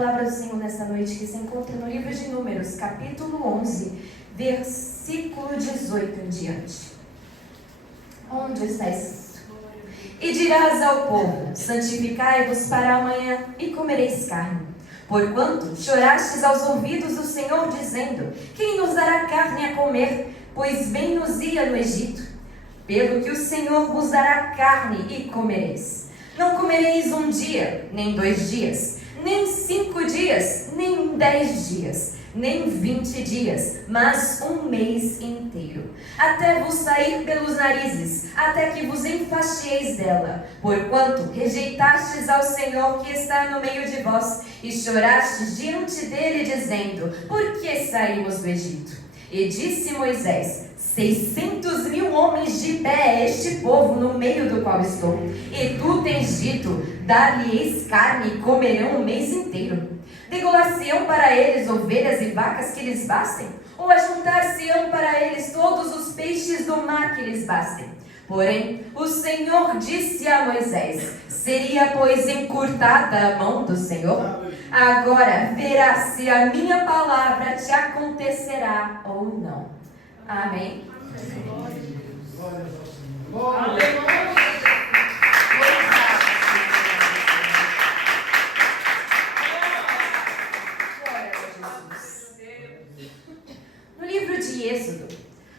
palavra do Senhor nesta noite, que se encontra no livro de Números, capítulo 11, versículo 18 em diante. Onde está escrito? E dirás ao povo: santificai-vos para amanhã e comereis carne. Porquanto chorastes aos ouvidos do Senhor, dizendo: quem nos dará carne a comer? Pois bem nos ia no Egito. Pelo que o Senhor vos dará carne e comereis. Não comereis 1 dia, nem 2 dias, nem 5 dias, nem 10 dias, nem 20 dias, mas 1 mês inteiro, até vos sair pelos narizes, até que vos enfaixeis dela, porquanto rejeitastes ao Senhor que está no meio de vós, e chorastes diante dele, dizendo: por que saímos do Egito? E disse Moisés: 600.000 homens de pé é este povo no meio do qual estou. E tu tens dito: dar-lhe-eis carne e comerão 1 mês inteiro. Degolar-se-ão para eles ovelhas e vacas que lhes bastem? Ou ajuntar-se-ão para eles todos os peixes do mar que lhes bastem? Porém, o Senhor disse a Moisés: seria, pois, encurtada a mão do Senhor? Agora verás se a minha palavra te acontecerá ou não. Amém? Glória ao Senhor. No livro de Êxodo,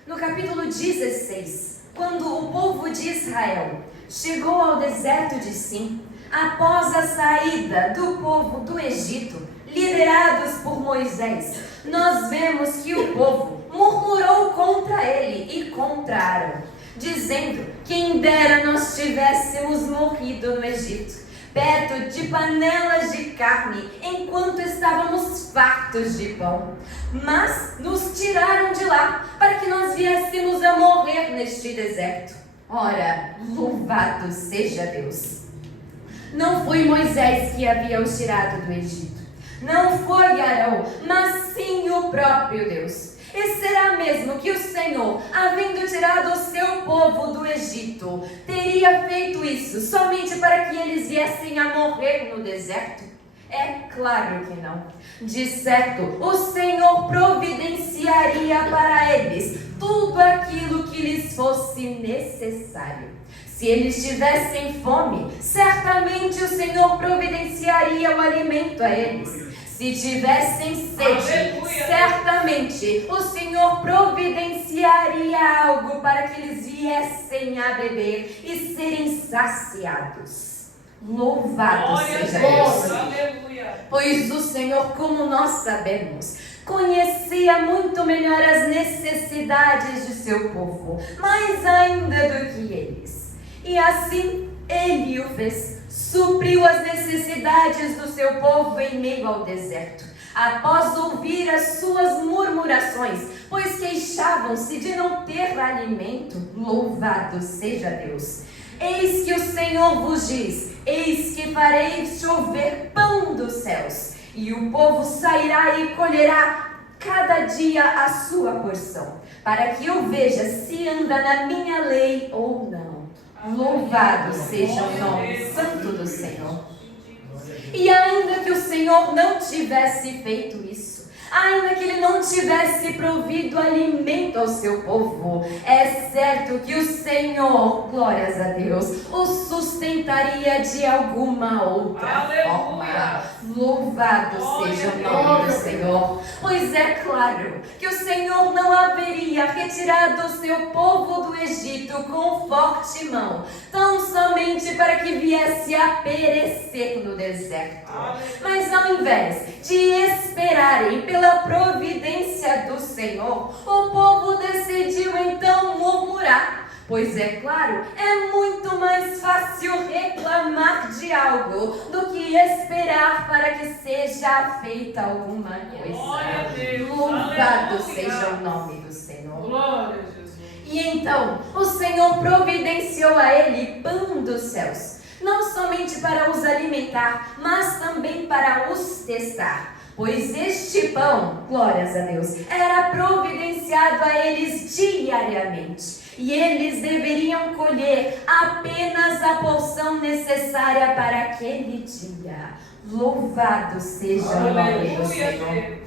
no capítulo 16, quando o povo de Israel chegou ao deserto de Sim, após a saída do povo do Egito, liderados por Moisés, nós vemos que o povo murmurou contra ele e contra Arão, dizendo: quem dera nós tivéssemos morrido no Egito, perto de panelas de carne, enquanto estávamos fartos de pão. Mas nos tiraram de lá, para que nós viéssemos a morrer neste deserto. Ora, louvado seja Deus! Não foi Moisés que havia os tirado do Egito, não foi Arão, mas sim o próprio Deus. E será mesmo que o Senhor, havendo tirado o seu povo do Egito, teria feito isso somente para que eles viessem a morrer no deserto? É claro que não. De certo, o Senhor providenciaria para eles tudo aquilo que lhes fosse necessário. Se eles tivessem fome, certamente o Senhor providenciaria o alimento a eles. Se tivessem sede, certamente o Senhor providenciaria algo para que eles viessem a beber e serem saciados. Louvado seja Deus! Pois o Senhor, como nós sabemos, conhecia muito melhor as necessidades de seu povo, mais ainda do que eles. E assim ele o fez, supriu as necessidades do seu povo em meio ao deserto, após ouvir as suas murmurações, pois queixavam-se de não ter alimento. Louvado seja Deus! Eis que o Senhor vos diz: eis que farei chover pão dos céus, e o povo sairá e colherá cada dia a sua porção, para que eu veja se anda na minha lei ou não. Louvado seja o nome santo do Senhor. E ainda que o Senhor não tivesse feito isso, ainda que ele não tivesse provido alimento ao seu povo, é certo que o Senhor, glórias a Deus, o sustentaria de alguma outra forma. Louvado seja o nome do Senhor. Pois é claro que o Senhor não haveria retirado o seu povo do Egito com forte mão, tão somente para que viesse a perecer no deserto. Mas ao invés de esperarem pela providência do Senhor, o povo decidiu então murmurar. Pois é claro, é muito mais fácil reclamar de algo do que esperar para que seja feita alguma coisa. Louvado seja o nome do Senhor. Glória a Jesus. E então, o Senhor providenciou a ele pão dos céus, não somente para os alimentar, mas também para os testar. Pois este pão, glórias a Deus, era providenciado a eles diariamente. E eles deveriam colher apenas a porção necessária para aquele dia. Louvado seja o nome do Senhor.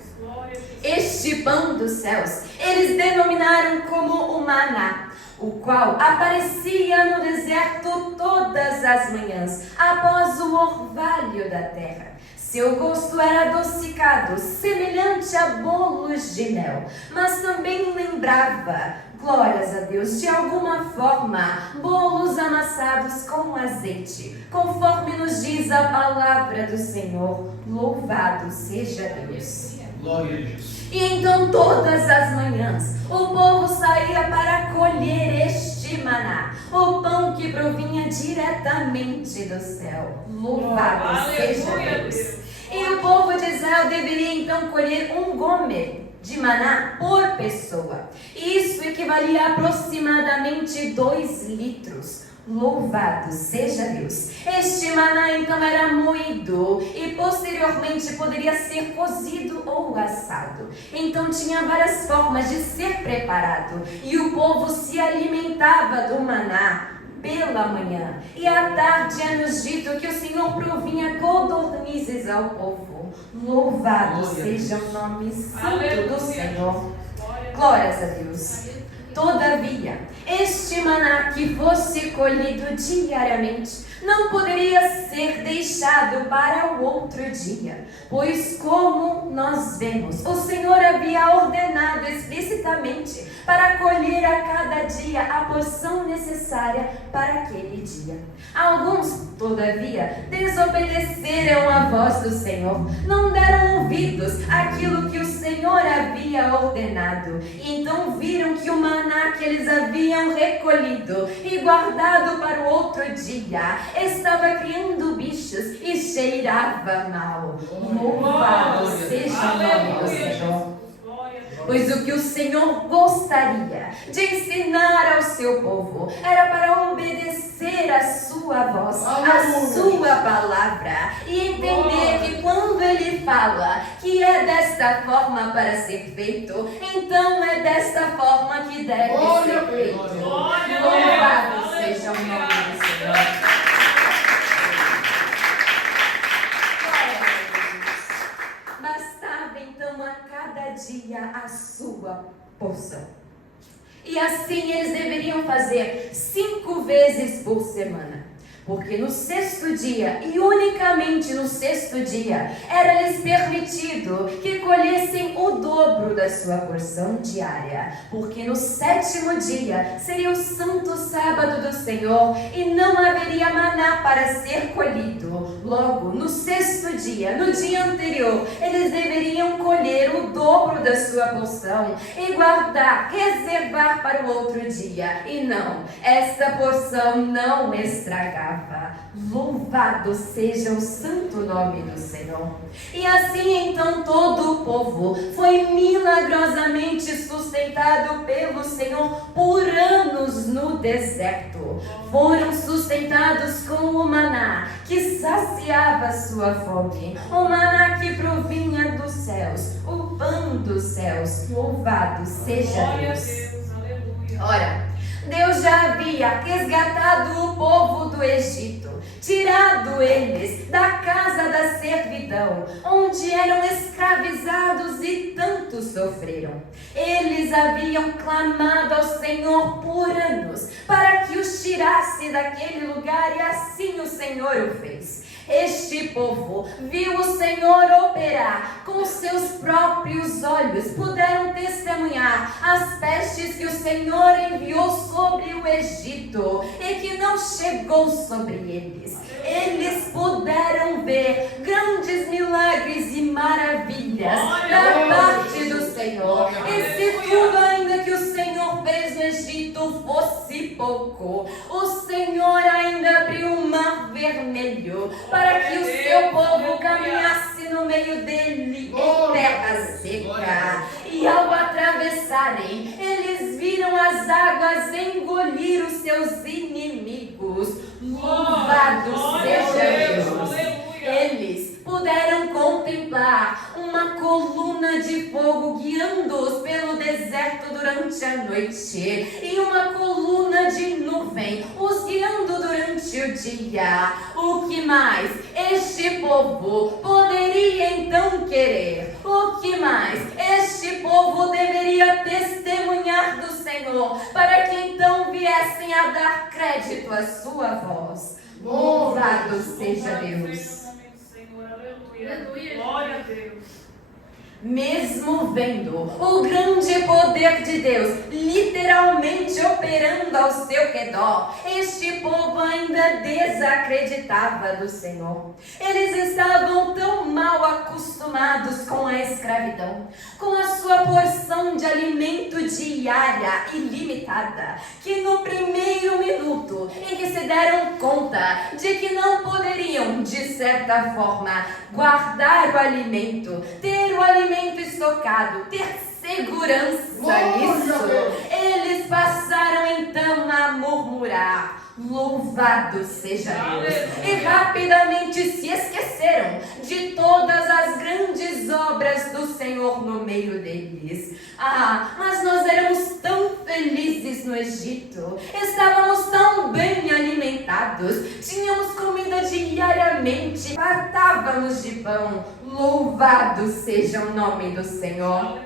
Este pão dos céus, eles denominaram como o maná, o qual aparecia no deserto todas as manhãs, após o orvalho da terra. Seu gosto era adocicado, semelhante a bolos de mel, mas também lembrava, glórias a Deus, de alguma forma, bolos amassados com azeite, conforme nos diz a palavra do Senhor. Louvado seja Deus. Glória a Deus. E então todas as manhãs o povo saía para colher este maná, o pão que provinha diretamente do céu. Louvado seja Deus. E o povo de Israel deveria então colher um gomer de maná por pessoa. Isso equivalia a aproximadamente 2 litros. Louvado seja Deus. Este maná então era moído e posteriormente poderia ser cozido ou assado. Então tinha várias formas de ser preparado e o povo se alimentava do maná pela manhã. E à tarde é nos dito que o Senhor provinha codornizes ao povo. Louvado seja o nome santo do Senhor. Glórias a Deus. Todavia, este maná que fosse colhido diariamente não poderia ser deixado para o outro dia, pois, como nós vemos, o Senhor havia ordenado explicitamente para colher a cada dia a porção necessária para aquele dia. Alguns, todavia, desobedeceram a voz do Senhor, não deram ouvidos àquilo que o Senhor havia ordenado. Então viram que o maná que eles haviam recolhido e guardado para o outro dia estava criando bichos e cheirava mal. Louvado seja o nome do Senhor. Pois o que o Senhor gostaria de ensinar ao seu povo era para obedecer a sua voz, a sua palavra, e entender que quando ele fala que é desta forma para ser feito, então é desta forma que deve ser feito. Louvado seja o nome do Senhor. Então a cada dia a sua porção. E assim eles deveriam fazer 5 vezes por semana. Porque no 6º dia, e unicamente no 6º dia, era-lhes permitido que colhessem o dobro da sua porção diária. Porque no 7º dia seria o santo sábado do Senhor e não haveria maná para ser colhido. Logo, no 6º dia, no dia anterior, eles deveriam colher o dobro da sua porção e guardar, reservar para o outro dia. E não, esta porção não estragava. Louvado seja o santo nome do Senhor. E assim então todo o povo foi milagrosamente sustentado pelo Senhor por anos no deserto. Foram sustentados com o maná que saciava sua fome, o maná que provinha dos céus, o pão dos céus. Louvado seja Deus. Ora, Deus já havia resgatado o povo do Egito, tirado eles da casa da servidão, onde eram escravizados e tanto sofreram. Eles haviam clamado ao Senhor por anos para que os tirasse daquele lugar e assim o Senhor o fez. Este povo viu o Senhor operar com seus próprios olhos, puderam testemunhar as pestes que o Senhor enviou sobre o Egito e que não chegou sobre eles. Eles puderam ver grandes milagres e maravilhas da parte do Senhor. E se tudo ainda que o Senhor fez no Egito fosse pouco, o Senhor ainda abriu o mar vermelho para que o seu povo caminhasse no meio dele em terra seca. E ao atravessarem, eles viram as águas engolir os seus inimigos. Louvado seja Deus! Eles puderam contemplar uma coluna de fogo guiando-os pelo deserto durante a noite e uma coluna de nuvem os guiando durante o dia. O que mais este povo poderia então querer? O que mais este povo deveria testemunhar do Senhor para que então viessem a dar crédito à sua voz? Louvado seja Deus. Aleluia. Glória a Deus. Mesmo vendo o grande poder de Deus literalmente operando ao seu redor, este povo ainda desacreditava do Senhor. Eles estavam tão mal acostumados com a escravidão, com a sua porção de alimento diária ilimitada, que no primeiro minuto em que se deram conta de que não poderiam, de certa forma, guardar o alimento, ter o alimento estocado, ter segurança nisso, eles passaram então a murmurar: louvado seja Deus, e rapidamente se esqueceram de todas as grandes obras do Senhor no meio deles. Mas nós éramos tão felizes no Egito, estávamos tão bem alimentados, tínhamos comida diariamente, fartávamos de pão. Louvado seja o nome do Senhor.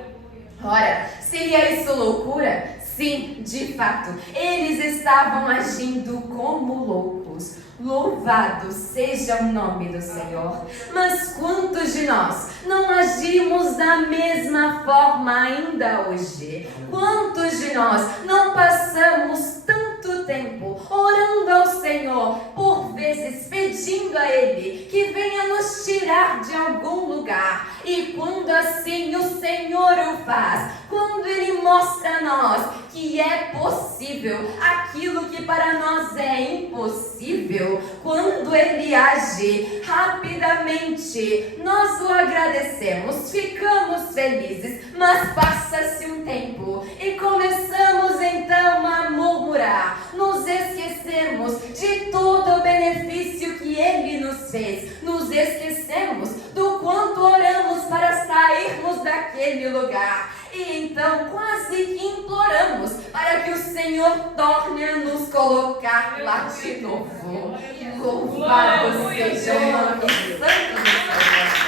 Ora, seria isso loucura? Sim, de fato, eles estavam agindo como loucos. Louvado seja o nome do Senhor. Mas quantos de nós não agimos da mesma forma ainda hoje? Quantos de nós não passamos tanto tempo orando ao Senhor, por vezes pedindo a Ele que venha nos tirar de algum lugar? E quando assim o Senhor o faz, quando Ele mostra a nós que é possível aquilo que para nós é impossível, quando Ele age rapidamente, nós o agradecemos, ficamos felizes, mas passa-se um tempo e começamos então a murmurar, nos esquecemos de todo o benefício que Ele nos fez, nos esquecemos do quanto oramos para sairmos daquele lugar. E então quase que imploramos para que o Senhor torne a nos colocar lá de novo. Louvado seja o nome santo do Senhor.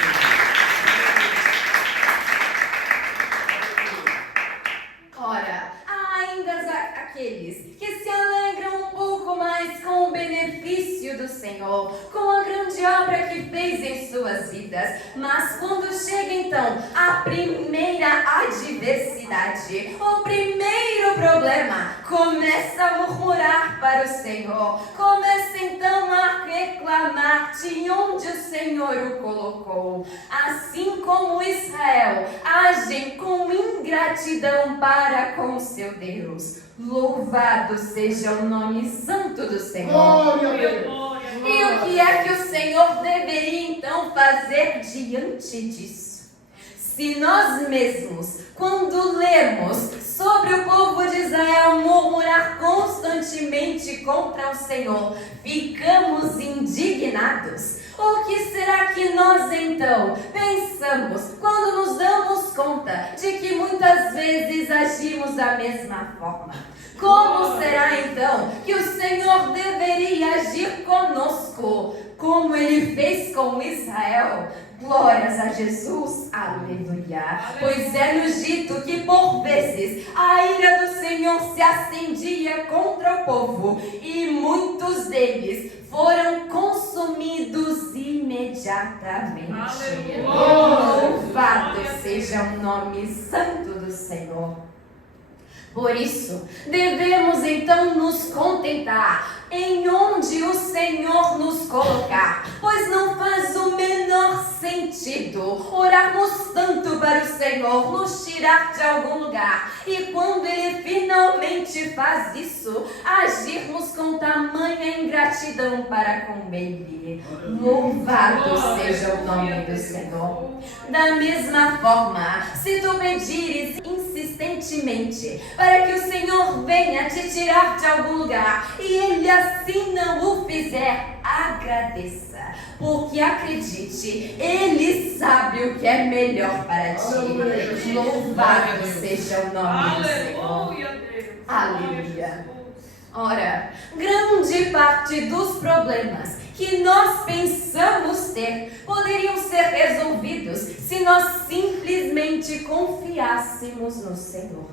Ora, há ainda aqueles que se alegram um pouco mais com o benefício do Senhor, com a grande obra que fez em suas vidas, mas quando chega então a primeira adversidade, o primeiro problema, começa a murmurar para o Senhor, começa então a reclamar de onde o Senhor o colocou. Assim como Israel agem com ingratidão para com seu Deus. Louvado seja o nome santo do Senhor. E o que é que o Senhor deveria então fazer diante disso? Se nós mesmos, quando lemos sobre o povo de Israel murmurar constantemente contra o Senhor, ficamos indignados, o que será que nós então pensamos quando nos damos conta de que muitas vezes agimos da mesma forma? Como será então que o Senhor deveria agir conosco, como Ele fez com Israel? Glórias a Jesus, aleluia. Pois é-nos dito que por vezes a ira do Senhor se acendia contra o povo e muitos deles foram consumidos imediatamente. Louvado seja o nome santo do Senhor. Por isso, devemos então nos contentar em onde o Senhor nos colocar, pois não faz o menor sentido orarmos tanto para o Senhor nos tirar de algum lugar e quando Ele finalmente faz isso, agirmos com tamanha ingratidão para com Ele. Louvado seja o nome do Senhor. Da mesma forma, se tu pedires insistentemente para que o Senhor venha te tirar de algum lugar e Ele assim não o fizer, agradeça, porque acredite, Ele sabe o que é melhor para ti. Louvado seja o nome do Senhor. Aleluia, Deus. Aleluia. Ora, grande parte dos problemas que nós pensamos ter poderiam ser resolvidos se nós simplesmente confiássemos no Senhor.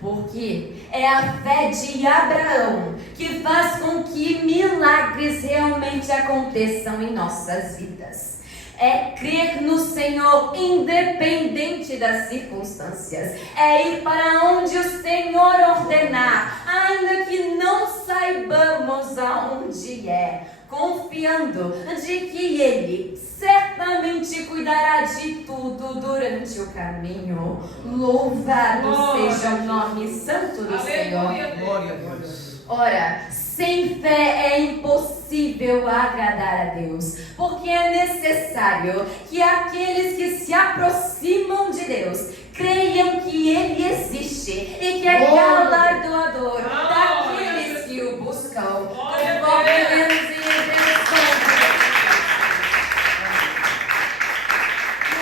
Porque é a fé de Abraão que faz com que milagres realmente aconteçam em nossas vidas. É crer no Senhor independente das circunstâncias. É ir para onde o Senhor ordenar, ainda que não saibamos aonde é, confiando de que Ele certamente cuidará de tudo durante o caminho. Louvado seja o nome santo do Senhor. Glória a Deus. Ora, sem fé é impossível agradar a Deus, porque é necessário que aqueles que se aproximam de Deus creiam que Ele existe e que é galardoador daqueles que o buscam. Conforme lemos em Hebreus 11.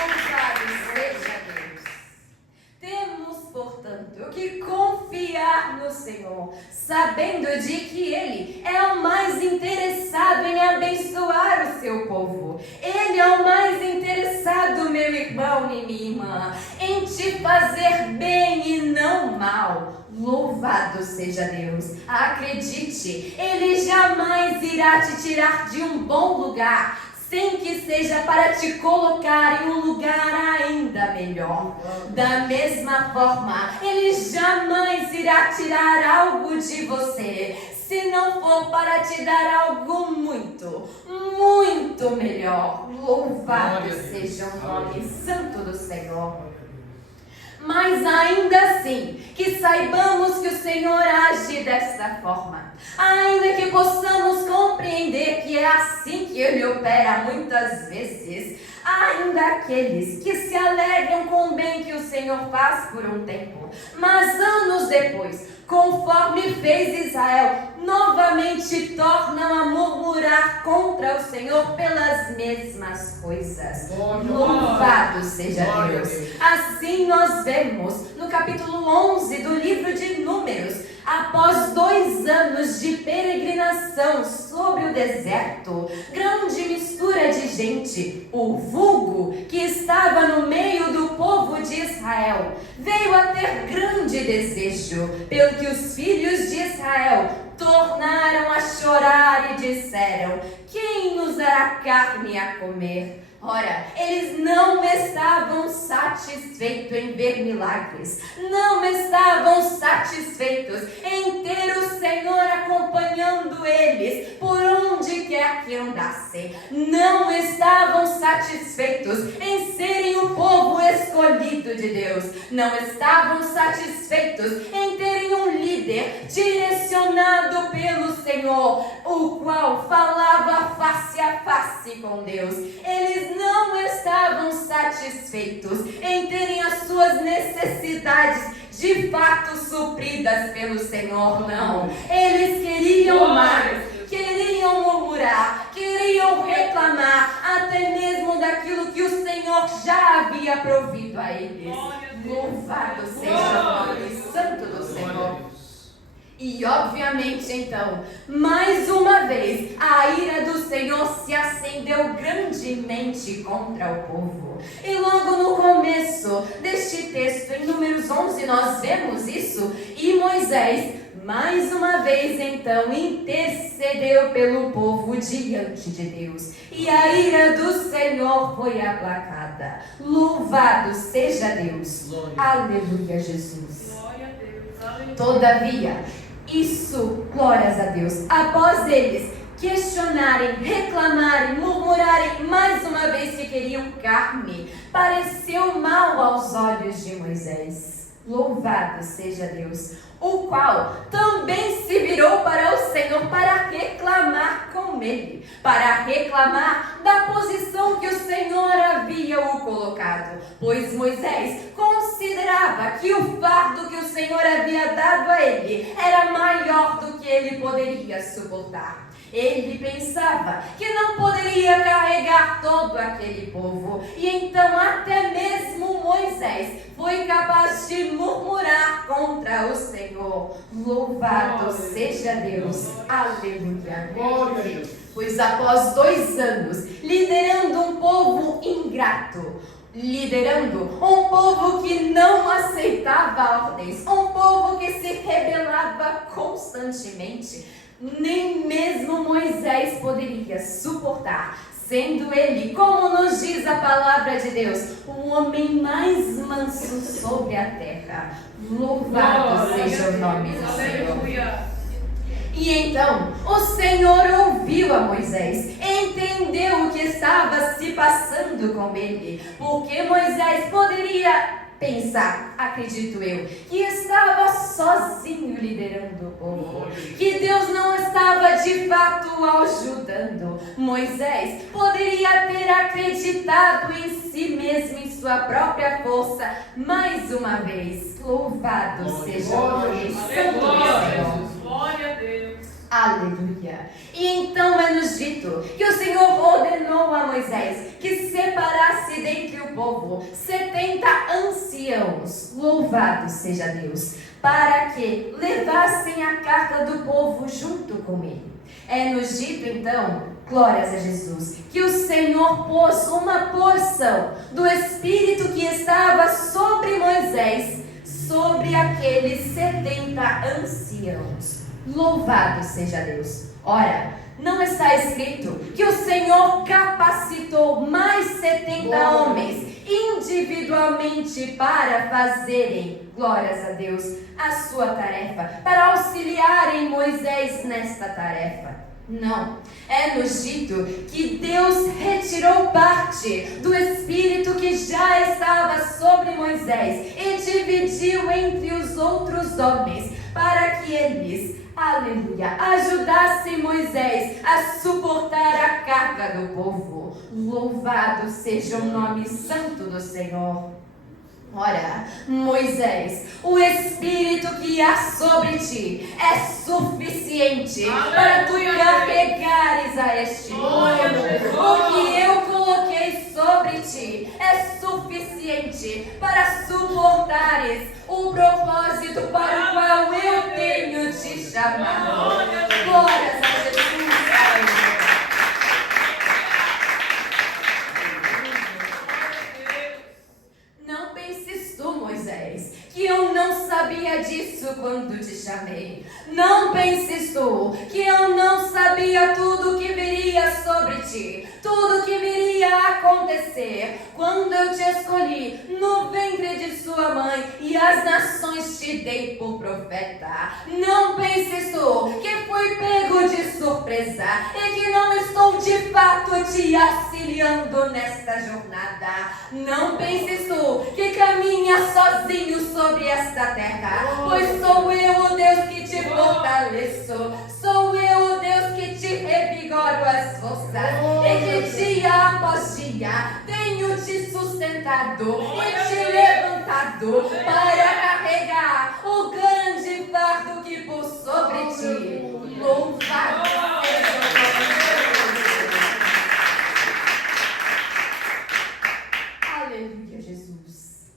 Louvado seja Deus. Temos, portanto, que confiar no Senhor, sabendo de que Ele é o mais interessado em abençoar o seu povo. Ele é o mais interessado, meu irmão e minha irmã, em te fazer bem e não mal. Louvado seja Deus. Acredite, Ele jamais irá te tirar de um bom lugar sem que seja para te colocar em um lugar ainda melhor. Da mesma forma, Ele jamais irá tirar algo de você, se não for para te dar algo muito, muito melhor. Louvado seja o nome santo do Senhor. Mas ainda assim, que saibamos que o Senhor age desta forma, ainda que possamos compreender que é assim que Ele opera muitas vezes, ainda aqueles que se alegram com o bem que o Senhor faz por um tempo, mas anos depois, conforme fez Israel, novamente tornam a murmurar contra o Senhor pelas mesmas coisas. Louvado seja Deus. Assim nós vemos no capítulo 11 do livro de Números, após 2 anos de peregrinação sobre o deserto, grande mistura de gente, o vulgo que estava no meio do povo de Israel, veio a ter grande desejo, pelo que os filhos de Israel tornaram a chorar e disseram: quem nos dará carne a comer? Ora, eles não estavam satisfeitos em ver milagres, não estavam satisfeitos em ter o Senhor acompanhando eles por onde quer que andassem, não estavam satisfeitos em serem o povo escolhido de Deus, não estavam satisfeitos em terem um líder direcionado pelo Senhor, o qual falava face a face com Deus. Eles não estavam satisfeitos em terem as suas necessidades de fato supridas pelo Senhor, não. Eles queriam mais, queriam murmurar, queriam reclamar, até mesmo daquilo que o Senhor já havia provido a eles. Louvado seja o nome santo do Senhor. E obviamente então, mais uma vez, a ira do Senhor se acendeu grandemente contra o povo. E logo no começo deste texto, em Números 11, nós vemos isso. E Moisés, mais uma vez então, intercedeu pelo povo diante de Deus. E a ira do Senhor foi aplacada. Louvado seja Deus. Aleluia, Jesus. Glória a Deus. Aleluia. Todavia, isso, glórias a Deus, após eles questionarem, reclamarem, murmurarem mais uma vez que queriam carne, pareceu mal aos olhos de Moisés. Louvado seja Deus, o qual também se virou para o Senhor para reclamar com ele, para reclamar da posição que o Senhor havia o colocado, pois Moisés considerava que o fardo que o Senhor havia dado a ele era maior do que ele poderia suportar. Ele pensava que não poderia carregar todo aquele povo. E então até mesmo Moisés foi capaz de murmurar contra o Senhor. Louvado seja Deus. Aleluia. Glória a Deus. Pois após 2 anos liderando um povo ingrato, liderando um povo que não aceitava ordens, um povo que se rebelava constantemente, nem mesmo Moisés poderia suportar, sendo ele, como nos diz a palavra de Deus, o homem mais manso sobre a terra. Louvado seja o nome do Senhor. Aleluia. E então o Senhor ouviu a Moisés, entendeu o que estava se passando com ele, porque Moisés poderia pensar, acredito eu, que estava sozinho liderando o povo, que Deus não estava de fato ajudando. Moisés poderia ter acreditado em si mesmo, em sua própria força, mais uma vez. Louvado seja o nome santo do Senhor. Glória a Deus. Aleluia. E então é-nos dito que o Senhor ordenou a Moisés que separasse dentre o povo 70 anciãos, louvado seja Deus, para que levassem a carga do povo junto com ele. É-nos dito então, glórias a Jesus, que o Senhor pôs uma porção do Espírito que estava sobre Moisés, sobre aqueles 70 anciãos. Louvado seja Deus. Ora, não está escrito que o Senhor capacitou mais 70 homens individualmente para fazerem, glórias a Deus, a sua tarefa, para auxiliarem Moisés nesta tarefa. Não, é-nos dito que Deus retirou parte do Espírito que já estava sobre Moisés e dividiu entre os outros homens, para que eles, aleluia, ajudassem Moisés a suportar a carga do povo. Louvado seja o nome santo do Senhor. Ora, Moisés, o Espírito que há sobre ti é suficiente para tu carregares a este povo. O que eu coloquei sobre ti é suficiente para suportares o propósito para o qual eu tenho te chamado. Glórias a Jesus. Não penses tu, Moisés, que eu não sabia disso quando te chamei. Não penses tu que eu não sabia tudo que viria sobre ti, tudo que viria a acontecer quando eu te escolhi no ventre de sua mãe e as nações te dei por profeta. Não penses tu que fui pego de surpresa e que não estou de fato te auxiliando nesta jornada. Não penses tu que caminha sozinho sobre esta terra, pois sou eu o Deus que te fortaleço, sou eu o Deus que te revigoro as forças e que dia após dia tenho te sustentado e te levantado para carregar o grande fardo que pus sobre ti. Louvado seja o nome de Deus. Aleluia, Jesus.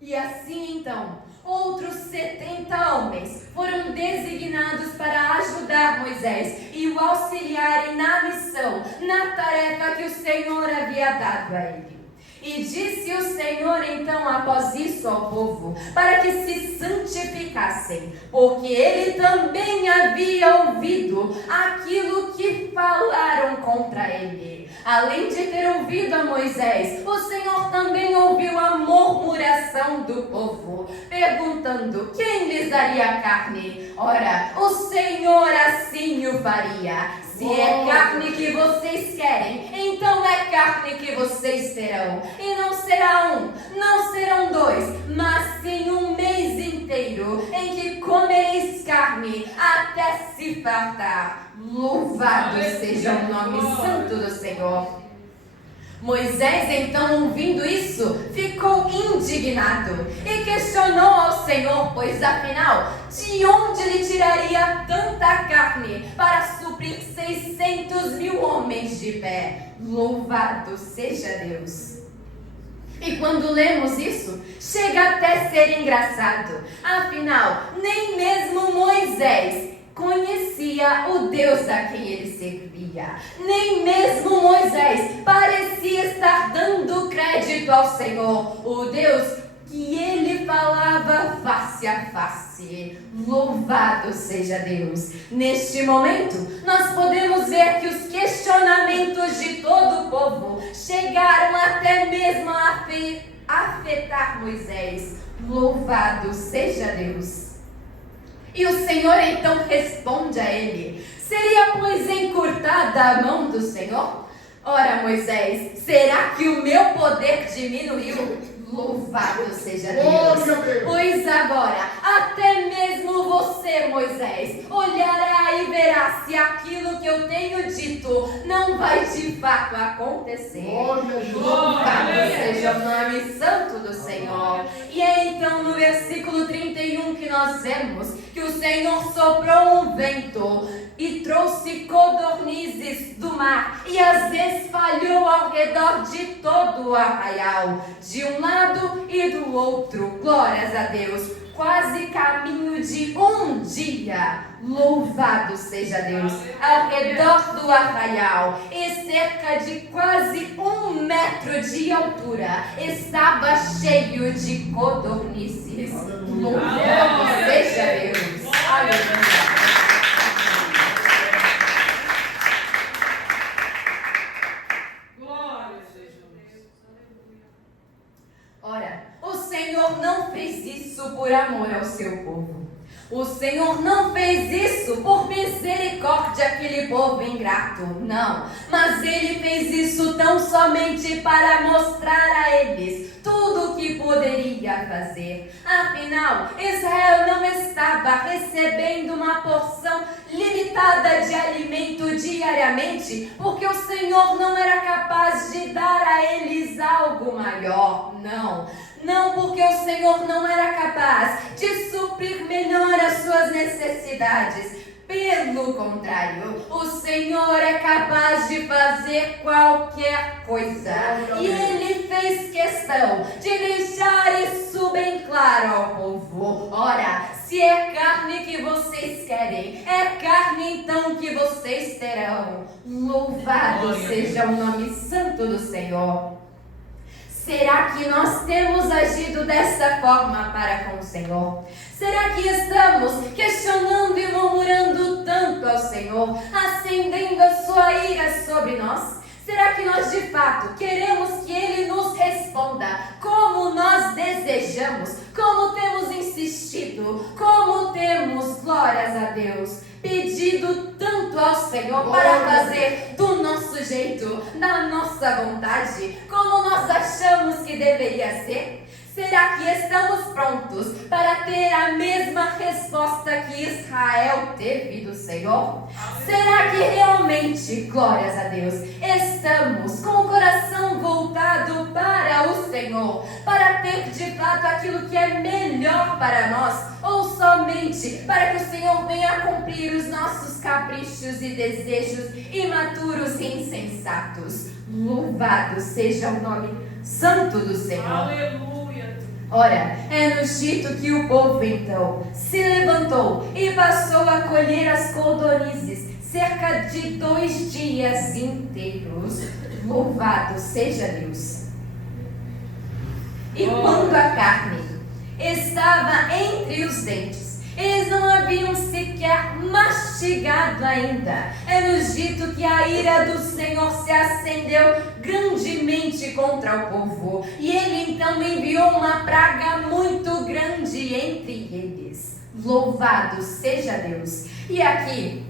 E assim então, outros 70 homens foram designados para ajudar Moisés e o auxiliarem na missão, na tarefa que o Senhor havia dado a ele. E disse o Senhor então após isso ao povo, para que se santificassem, porque ele também havia ouvido aquilo que falaram contra ele. Além de ter ouvido a Moisés, o Senhor também ouviu a murmuração do povo, perguntando quem lhes daria carne. Ora, o Senhor assim o faria. Se é carne que vocês querem, então é carne que vocês terão. E não será um, não serão dois, mas sim um mês inteiro em que comereis carne até se fartar. Louvado seja o nome santo do Senhor. Moisés, então, ouvindo isso, ficou indignado indignado e questionou ao Senhor, pois afinal, de onde lhe tiraria tanta carne para suprir 600.000 homens de pé? Louvado seja Deus! E quando lemos isso, chega até ser engraçado. Afinal, nem mesmo Moisés conhecia o Deus a quem ele servia. Nem mesmo Moisés parecia estar dando crédito ao Senhor, o Deus que ele falava face a face. Louvado seja Deus! Neste momento, nós podemos ver que os questionamentos de todo o povo chegaram até mesmo a afetar Moisés. Louvado seja Deus! E o Senhor então responde a ele: seria, pois, encurtada a mão do Senhor? Ora, Moisés, será que o meu poder diminuiu? Louvado seja Deus! Pois agora, até mesmo você, Moisés, olhará e verá se aquilo que eu tenho dito não vai de fato acontecer. Louvado seja o nome santo do Senhor! E é então no versículo 31 que nós vemos que o Senhor soprou um vento e trouxe codornizes do mar e as espalhou ao redor de todo o arraial, de um lado e do outro. Glórias a Deus! Quase caminho de um dia. Louvado seja Deus! Ao redor do arraial, e cerca de quase 1 metro de altura, estava cheio de codornizes. Louvado seja Deus! Aleluia! Ora, o Senhor não fez isso por amor ao seu povo. O Senhor não fez isso por misericórdia àquele povo ingrato, não. Mas Ele fez isso tão somente para mostrar a eles tudo o que poderia fazer. Afinal, Israel não estava recebendo uma porção limitada de alimento diariamente, porque o Senhor não era capaz de dar a eles algo maior, não. Não porque o Senhor não era capaz de suprir melhor as suas necessidades. Pelo contrário, o Senhor é capaz de fazer qualquer coisa. E Ele fez questão de deixar isso bem claro ao povo. Ora, se é carne que vocês querem, é carne então que vocês terão. Louvado seja o nome santo do Senhor. Será que nós temos agido desta forma para com o Senhor? Será que estamos questionando e murmurando tanto ao Senhor, acendendo a sua ira sobre nós? Será que nós de fato queremos que Ele nos responda como nós desejamos, como temos insistido, como temos, glórias a Deus, pedido tanto ao Senhor para fazer do nosso jeito, da nossa vontade, como nós achamos que deveria ser? Será que estamos prontos para ter a mesma resposta que Israel teve do Senhor? Será que realmente, glórias a Deus, estamos com o coração voltado para o Senhor, para ter de fato aquilo que é melhor para nós, ou somente para que o Senhor venha cumprir os nossos caprichos e desejos imaturos e insensatos? Louvado seja o nome santo do Senhor. Aleluia. Ora, é-nos dito que o povo então se levantou e passou a colher as codornizes cerca de 2 dias inteiros. Louvado seja Deus! E quando a carne estava entre os dentes, eles não haviam sequer mastigado ainda. É-nos dito que a ira do Senhor se acendeu grandemente contra o povo. E Ele então enviou uma praga muito grande entre eles. Louvado seja Deus! E aqui,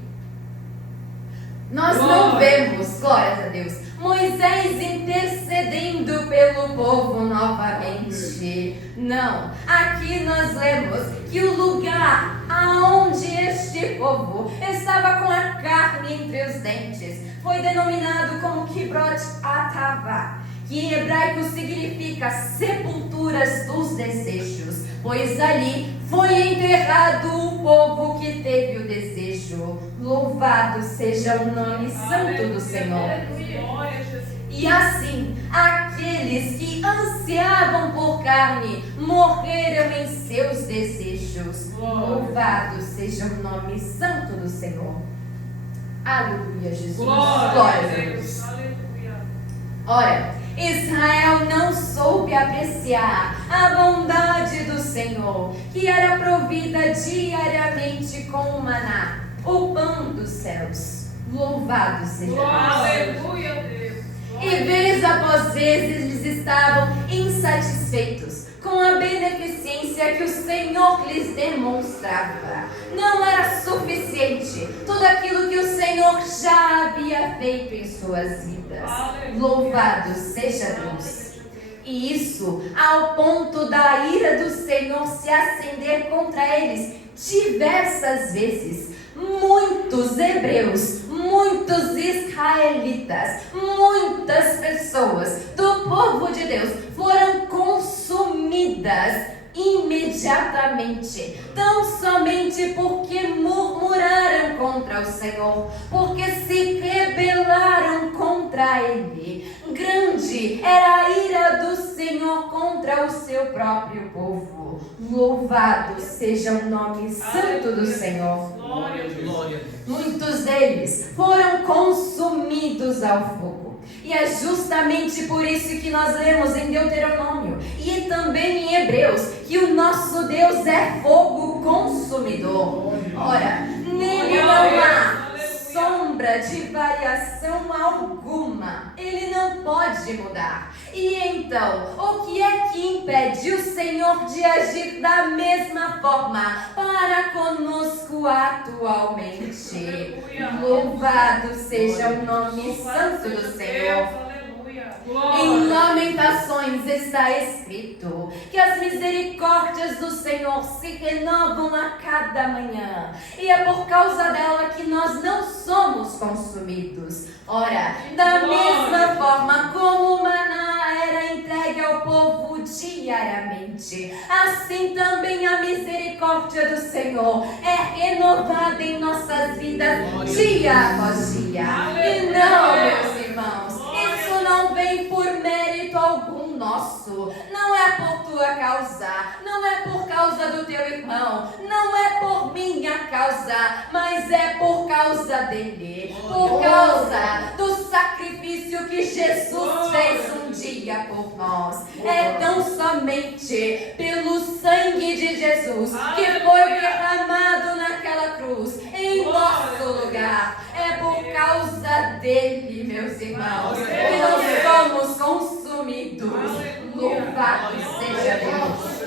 nós não vemos, glórias a Deus, Moisés intercedendo pelo povo novamente. Não, aqui nós lemos que o lugar aonde este povo estava com a carne entre os dentes foi denominado como Kibrot Atava, que em hebraico significa sepultura sepulturas dos desejos, pois ali foi enterrado o povo que teve o desejo. Louvado seja o nome santo do Senhor. Glória a Jesus. E assim, aqueles que ansiavam por carne morreram em seus desejos. Louvado seja o nome santo do Senhor. Aleluia, Jesus. Glória a Deus. Deus. Aleluia. Ora, Israel não soube apreciar a bondade do Senhor, que era provida diariamente com o maná, o pão dos céus. Louvado seja Deus. Aleluia, Deus. E vez após vez eles estavam insatisfeitos com a beneficência que o Senhor lhes demonstrava. Não era suficiente tudo aquilo que o Senhor já havia feito em suas vidas. Louvado seja Deus. E isso ao ponto da ira do Senhor se acender contra eles diversas vezes. Muitos hebreus, muitos israelitas, muitas pessoas do povo de Deus foram consumidas imediatamente, tão somente porque murmuraram contra o Senhor, porque se rebelaram contra Ele. Grande era a ira do Senhor contra o seu próprio povo. Louvado seja o nome santo do Senhor. Glória a Deus. Muitos deles foram consumidos ao fogo. E é justamente por isso que nós lemos em Deuteronômio e também em Hebreus que o nosso Deus é fogo consumidor. Ora, nele não há sombra de variação alguma. Ele não pode mudar. E então, o que é que impede o Senhor de agir da mesma forma para conosco atualmente? Louvado seja o nome santo do Senhor. Em Lamentações está escrito que as misericórdias do Senhor se renovam a cada manhã, e é por causa dela que nós não somos consumidos. Ora, da mesma forma como o maná era entregue ao povo diariamente, assim também a misericórdia do Senhor é renovada em nossas vidas dia após dia. E não, meus irmãos, isso não vem por mérito algum nosso, não é por tua causa, não é por causa do teu irmão, não é por minha causa, mas é por causa dele, por causa do sacrifício que Jesus fez um dia por nós. É tão somente pelo sangue de Jesus que foi derramado naquela cruz em nosso lugar. É por causa dele, meus irmãos, que nós somos consumidos. Louvado seja Deus.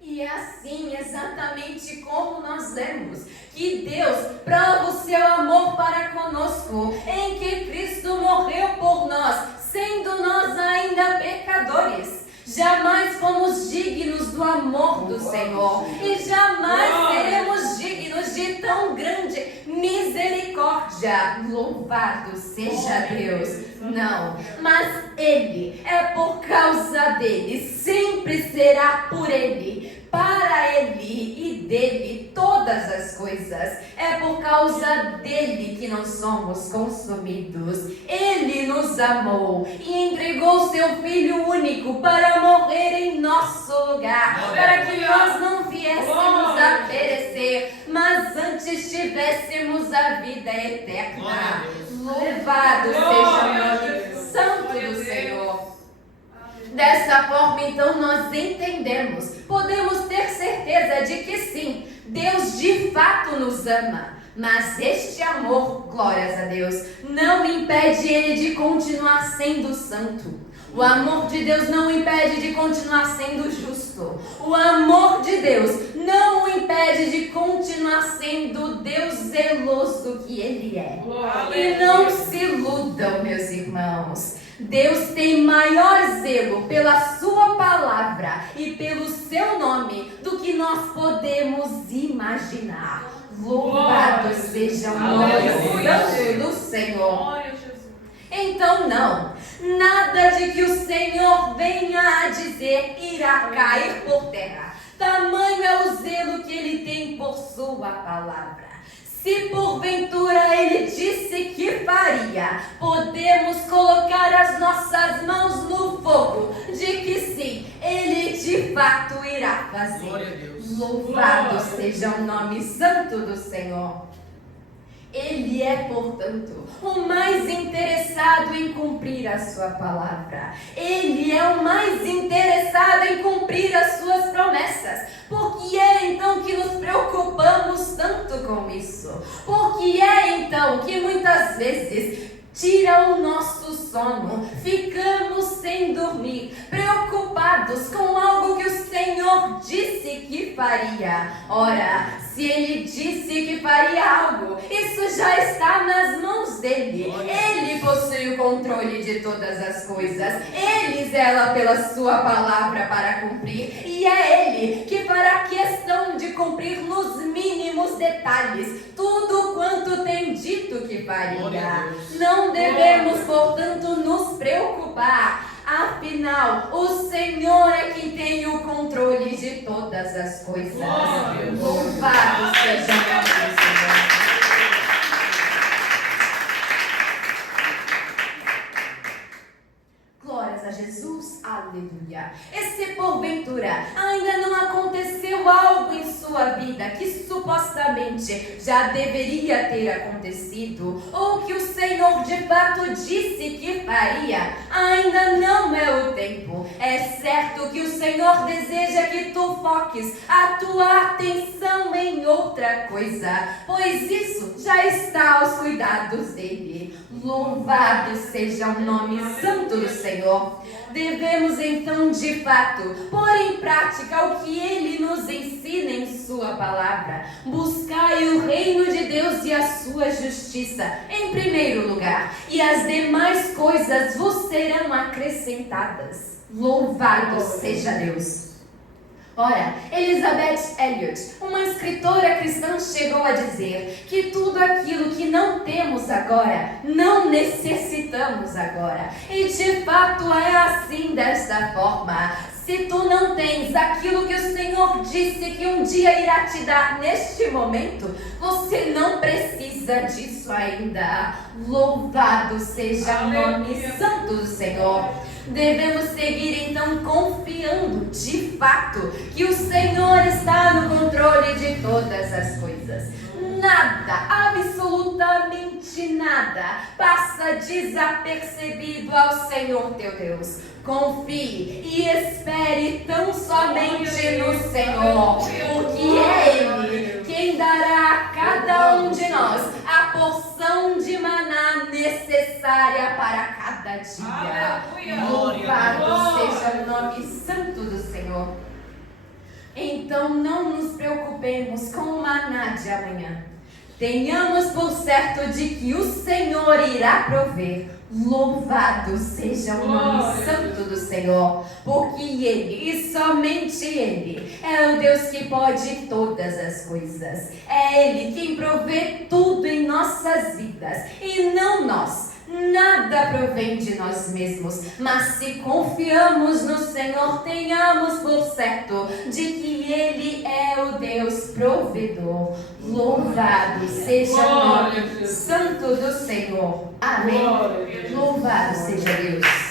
E é assim, exatamente como nós lemos, que Deus prova o seu amor para conosco, em que Cristo morreu por nós, sendo nós ainda pecadores. Jamais fomos dignos do amor do Senhor e jamais seremos dignos de tão grande misericórdia. Louvado seja Deus. Não, mas Ele é por causa dele, sempre será por Ele, para Ele e dele todas as coisas. É por causa dele que não somos consumidos. Ele nos amou e entregou seu Filho único para morrer em nosso lugar, para que nós não viéssemos a perecer, mas antes tivéssemos a vida eterna. Louvado seja o nome santo do Senhor. Dessa forma, então, nós entendemos, podemos ter certeza de que sim, Deus de fato nos ama. Mas este amor, glórias a Deus, não impede Ele de continuar sendo santo. O amor de Deus não o impede de continuar sendo justo. O amor de Deus não o impede de continuar sendo o Deus zeloso que Ele é. E não se iludam, meus irmãos. Deus tem maior zelo pela sua palavra e pelo seu nome do que nós podemos imaginar. Louvado seja o nome santo do Senhor. Então não. Nada de que o Senhor venha a dizer irá cair por terra. Tamanho é o zelo que Ele tem por sua palavra. Se porventura Ele disse que faria, podemos colocar as nossas mãos no fogo de que sim, Ele de fato irá fazer. Glória a Deus. Louvado seja o nome santo do Senhor. Ele é, portanto, o mais interessado em cumprir a sua palavra. Ele é o mais interessado em cumprir as suas promessas. Por que é então que nos preocupamos tanto com isso? Por que é então que muitas vezes tira o nosso sono, ficamos sem dormir, preocupados com algo que o Senhor disse que faria? Ora, se Ele disse que faria algo, isso já está nas mãos dEle. Ele possui o controle de todas as coisas. Ele zela pela sua palavra para cumprir. E é Ele que fará questão de cumprir nos mínimos detalhes tudo quanto tem dito que faria. Não devemos, portanto, nos preocupar. Afinal, o Senhor é quem tem o controle de todas as coisas. Louvado seja o nome do Senhor. Glórias a Jesus, aleluia. E se porventura ainda não aconteceu algo em sua vida que supostamente já deveria ter acontecido, ou que o Senhor de fato disse que faria, ainda não é o tempo. É certo que o Senhor deseja que tu foques a tua atenção em outra coisa, pois isso já está aos cuidados dele. Louvado seja o nome santo do Senhor. Devemos então de fato pôr em prática o que Ele nos ensina em sua palavra. Buscai o reino de Deus e a sua justiça em primeiro lugar, e as demais coisas vos serão acrescentadas. Louvado seja Deus. Ora, Elizabeth Elliot, uma escritora cristã, chegou a dizer que tudo aquilo que não temos agora, não necessitamos agora. E de fato é assim, desta forma. Se tu não tens aquilo que o Senhor disse que um dia irá te dar neste momento, você não precisa disso ainda. Louvado seja o nome santo do Senhor. Devemos seguir então confiando de fato que o Senhor está no controle de todas as coisas. Nada, absolutamente nada, passa desapercebido ao Senhor teu Deus. Confie e espere tão somente no Senhor, porque é Ele quem dará a cada um de nós a porção de maná necessária para cada dia. Louvado seja o nome santo do Senhor. Então não nos preocupemos com o maná de amanhã. Tenhamos por certo de que o Senhor irá prover. Louvado seja o nome santo do Senhor, porque Ele, e somente Ele, é o Deus que pode todas as coisas. É Ele quem provê tudo em nossas vidas, e não nós. Nada provém de nós mesmos, mas se confiamos no Senhor, tenhamos por certo de que Ele é o Deus provedor. Louvado seja o nome santo do Senhor. Amém. Louvado seja Deus.